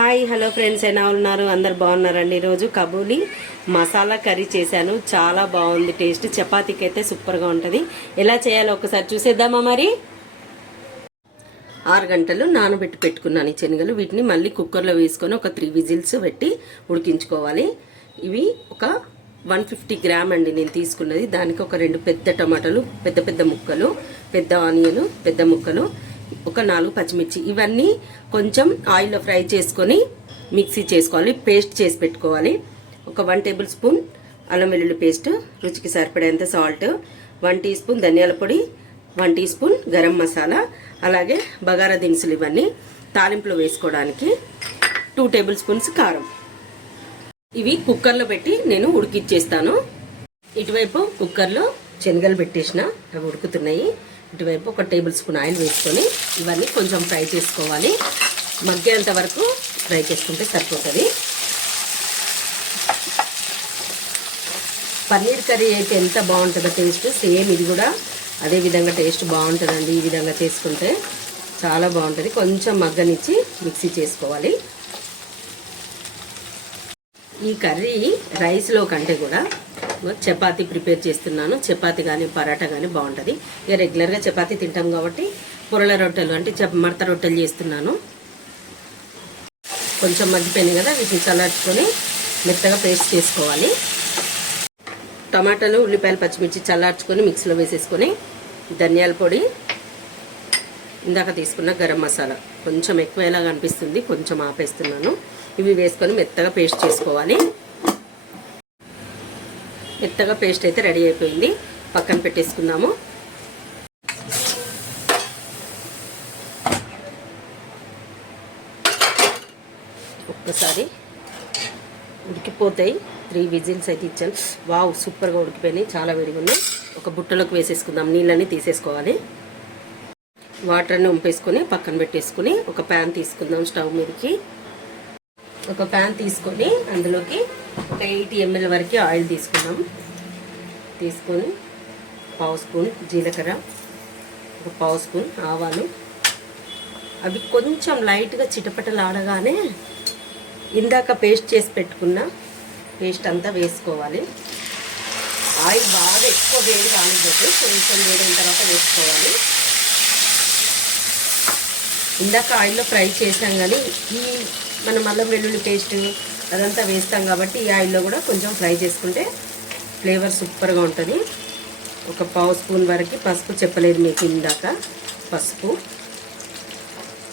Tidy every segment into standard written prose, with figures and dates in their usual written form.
Hi hello friends, ఎలా ఉన్నారు? అందరు బాగున్నారండి. ఈరోజు కబూలి మసాలా కర్రీ చేశాను. చాలా బాగుంది టేస్ట్. చపాతీకి అయితే సూపర్గా ఉంటుంది. ఎలా చేయాలో ఒకసారి చూసేద్దామా? మరి 6 గంటలు నానబెట్టి పెట్టుకున్నాను ఈ శనగలు. వీటిని మళ్ళీ కుక్కర్లో వేసుకొని ఒక 3 విజిల్స్ పెట్టి ఉడికించుకోవాలి. ఇవి ఒక 150 గ్రామ్ అండి నేను తీసుకున్నది. దానికి ఒక 2 పెద్ద టమాటాలు, పెద్ద పెద్ద ముక్కలు, పెద్ద ఆనియన్ పెద్ద ముక్కలు, ఒక 4 పచ్చిమిర్చి. ఇవన్నీ కొంచెం ఆయిల్లో ఫ్రై చేసుకొని మిక్సీ చేసుకోవాలి, పేస్ట్ చేసి పెట్టుకోవాలి. ఒక 1 టేబుల్ స్పూన్ అల్లం వెల్లుల్లి పేస్ట్, రుచికి సరిపడేంత సాల్ట్, 1 టీ స్పూన్ ధనియాల పొడి, 1 టీ స్పూన్ గరం మసాలా, అలాగే బగారా దినుసులు. ఇవన్నీ తాలింపులో వేసుకోవడానికి 2 టేబుల్ స్పూన్స్ కారం. ఇవి కుక్కర్లో పెట్టి నేను ఉడికిచ్చేస్తాను. ఇటువైపు కుక్కర్లో శనగలు పెట్టేసిన, అవి ఉడుకుతున్నాయి. ఇటువైపు ఒక టేబుల్ స్పూన్ ఆయిల్ వేసుకొని ఇవన్నీ కొంచెం ఫ్రై చేసుకోవాలి. మగ్గేంత వరకు ఫ్రై చేసుకుంటే సరిపోతుంది. పన్నీర్ కర్రీ అయితే ఎంత బాగుంటుందో టేస్ట్, సేమ్ ఇది కూడా అదే విధంగా టేస్ట్ బాగుంటుందండి. ఈ విధంగా చేసుకుంటే చాలా బాగుంటుంది. కొంచెం మగ్గనిచ్చి మిక్సీ చేసుకోవాలి. ఈ కర్రీ రైస్లో కంటే కూడా చపాతీ ప్రిపేర్ చేస్తున్నాను. చపాతీ కానీ పరాటా కానీ బాగుంటుంది. ఇక రెగ్యులర్గా చపాతీ తింటాం కాబట్టి పొరల రొట్టెలు అంటే మడత రొట్టెలు చేస్తున్నాను. కొంచెం మగ్గిపోయినాయి కదా, వీటిని చల్లార్చుకొని మెత్తగా పేస్ట్ చేసుకోవాలి. టమాటాలు, ఉల్లిపాయలు, పచ్చిమిర్చి చల్లార్చుకొని మిక్సీలో వేసేసుకొని ధనియాల పొడి, ఇందాక తీసుకున్న గరం మసాలా కొంచెం ఎక్కువలాగా అనిపిస్తుంది, కొంచెం ఆపేస్తున్నాను. ఇవి వేసుకొని మెత్తగా పేస్ట్ చేసుకోవాలి. మెత్తగా పేస్ట్ అయితే రెడీ అయిపోయింది. పక్కన పెట్టేసుకుందాము. ఒక్కసారి ఉడికిపోతాయి. 3 విజిల్స్ అయితే ఇచ్చాను. వావ్, సూపర్గా ఉడికిపోయినాయి. చాలా వేడిగా ఉన్నాయి. ఒక బుట్టలోకి వేసేసుకుందాం. నీళ్ళని తీసేసుకోవాలి. వాటర్ని ఉంపేసుకొని పక్కన పెట్టేసుకుని ఒక ప్యాన్ తీసుకుందాం. స్టవ్ మీదకి ఒక ప్యాన్ తీసుకొని అందులోకి ఒక 80 ml వరకు ఆయిల్ తీసుకుందాం. తీసుకొని 1/2 స్పూన్ జీలకర్ర, ఒక 1/2 స్పూన్ ఆవాలు. అవి కొంచెం లైట్గా చిటపటలాడగానే ఇందాక పేస్ట్ చేసి పెట్టుకున్న పేస్ట్ అంతా వేసుకోవాలి. ఆయిల్ బాగా ఎక్కువ వేడి కానివ్వద్దు, కొంచెం వేడైన తర్వాత వేసుకోవాలి. ఇందాక ఆయిల్లో ఫ్రై చేసాం, కానీ ఈ మనం అల్లం వెల్లుల్లి పేస్ట్ అదంతా వేస్తాం కాబట్టి ఈ ఆయిల్లో కూడా కొంచెం ఫ్రై చేసుకుంటే ఫ్లేవర్ సూపర్గా ఉంటుంది. ఒక 1/2 స్పూన్ వరకు పసుపు, చెప్పలేదు మీకు ఇందాక, పసుపు.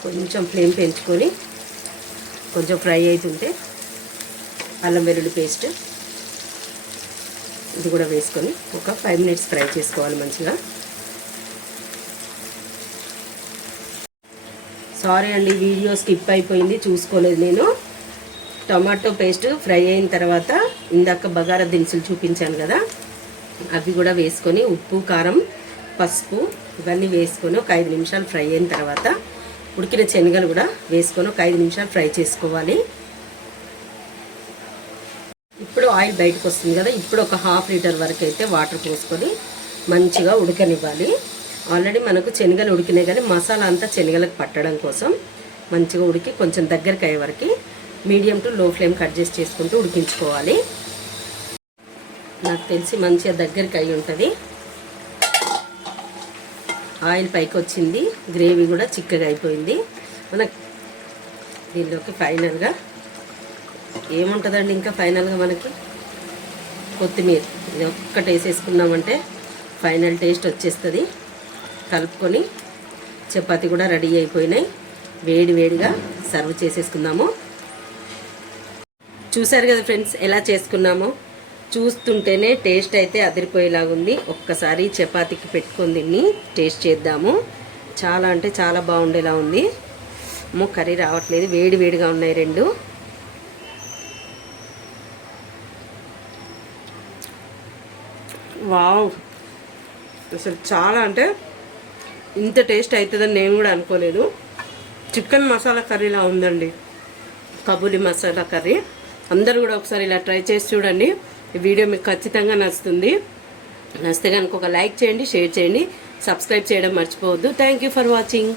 కొంచెం ఫ్లేమ్ పెంచుకొని కొంచెం ఫ్రై అవుతుంటే అల్లం వెల్లుల్లి పేస్ట్ ఇది కూడా వేసుకొని ఒక 5 మినిట్స్ ఫ్రై చేసుకోవాలి మంచిగా. సారీ అండి, వీడియో స్కిప్ అయిపోయింది, చూసుకోలేదు నేను. టమాటో పేస్ట్ ఫ్రై అయిన తర్వాత ఇందాక బగారా దినుసులు చూపించాను కదా, అవి కూడా వేసుకొని ఉప్పు, కారం, పసుపు ఇవన్నీ వేసుకొని ఒక 5 నిమిషాలు ఫ్రై అయిన తర్వాత ఉడికిన శనగలు కూడా వేసుకొని ఒక 5 నిమిషాలు ఫ్రై చేసుకోవాలి. ఇప్పుడు ఆయిల్ బయటకు వస్తుంది కదా, ఇప్పుడు ఒక 1/2 లీటర్ వరకు అయితే వాటర్ పోసుకొని మంచిగా ఉడకనివ్వాలి. ఆల్రెడీ మనకు శనగలు ఉడికినాయి, కానీ మసాలా అంతా శనగలకు పట్టడం కోసం మంచిగా ఉడికి కొంచెం దగ్గరికి అయ్యే వరకు మీడియం టు లో ఫ్లేమ్కి అడ్జస్ట్ చేసుకుంటూ ఉడికించుకోవాలి. నాకు తెలిసి మంచిగా దగ్గరికి అయి ఉంటుంది. ఆయిల్ పైకి వచ్చింది, గ్రేవీ కూడా చిక్కగా అయిపోయింది. మనకు దీనిలోకి ఫైనల్గా ఏముంటుందండి, ఇంకా ఫైనల్గా మనకి కొత్తిమీర ఇది ఒక్కటి వేసేసుకున్నామంటే ఫైనల్ టేస్ట్ వచ్చేస్తుంది. కలుపుకొని చపాతీ కూడా రెడీ అయిపోయినాయి. వేడి వేడిగా సర్వ్ చేసేసుకుందాము. చూసారు కదా ఫ్రెండ్స్ ఎలా చేసుకున్నామో. చూస్తుంటేనే టేస్ట్ అయితే అదిరిపోయేలాగుంది. ఒక్కసారి చపాతీకి పెట్టుకొని తిని టేస్ట్ చేద్దాము. చాలా అంటే చాలా బాగుండేలా ఉంది. కర్రీ రావట్లేదు, వేడి వేడిగా ఉన్నాయి రెండు. వావ్, అసలు చాలా అంటే ఇంత టేస్ట్ అవుతుందని నేను కూడా అనుకోలేదు. చికెన్ మసాలా కర్రీలా ఉందండి కబూలి మసాలా కర్రీ. అందరూ కూడా ఒకసారి ఇలా ట్రై చేసి చూడండి. ఈ వీడియో మీకు ఖచ్చితంగా నచ్చుతుంది. నచ్చితే కనుక ఒక లైక్ చేయండి, షేర్ చేయండి, సబ్స్క్రైబ్ చేయడం మర్చిపోవద్దు. Thank you for watching.